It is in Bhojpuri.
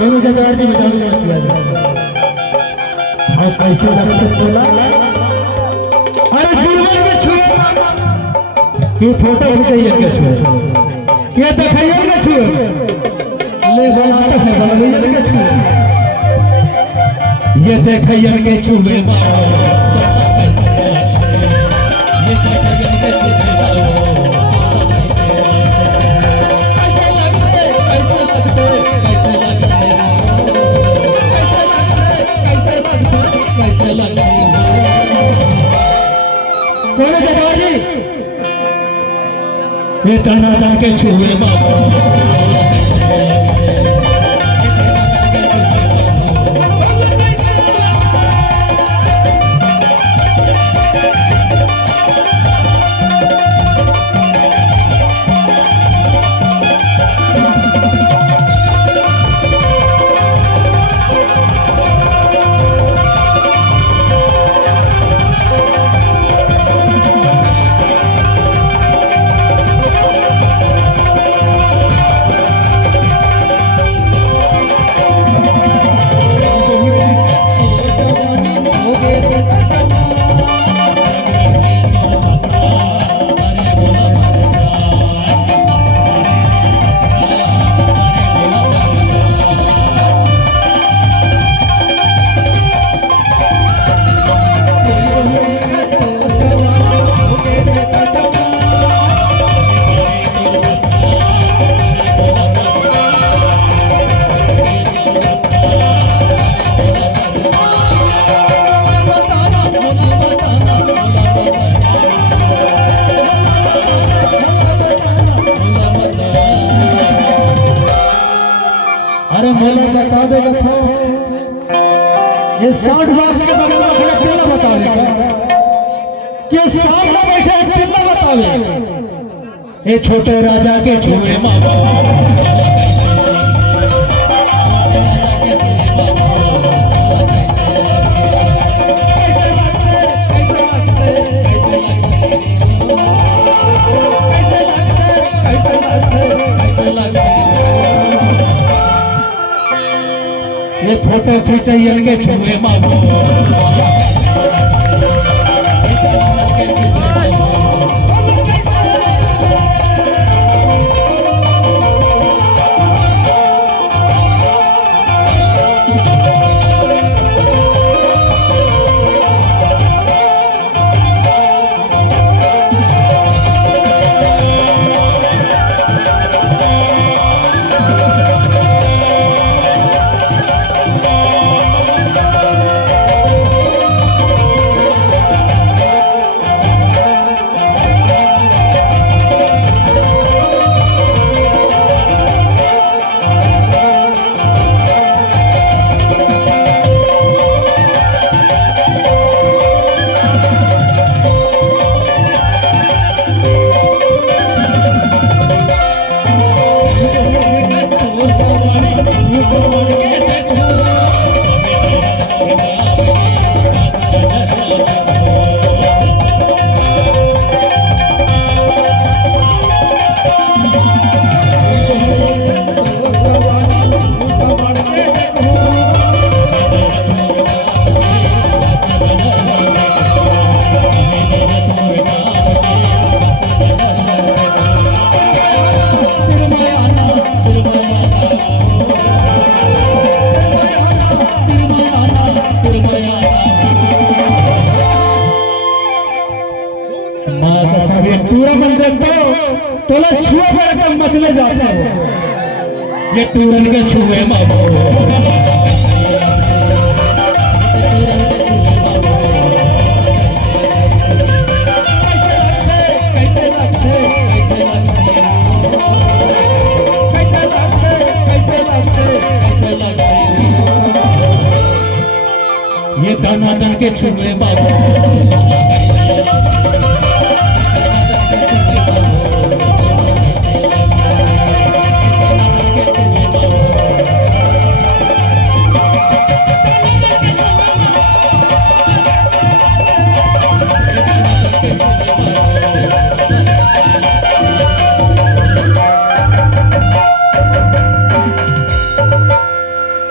सोनू जगदार जी बचाओ ले छुआ और कैसे लगते बोला अरे जीवन के छुए की फोटो खिंचाइए के छुए के दिखाइए के छुए ले बोला तो है बोलिए के छुए ये दिखाइए के छुए ये दिखाइए के छुए सोनू जगदार जी ये दाना के छुए अरे मोला बता देगा था ये साउंड बॉक्स के बगल में खड़ा क्यों ना बतावेगा कि सामने बैठे क्यों ना बतावे ये छोटे राजा के छुए मामा ये फोटो खींचाइए के छुए मानो तोला छुए पर कल मचले जाते हो ये टूरन के छुए मामो ये दाना दन के छुए मामो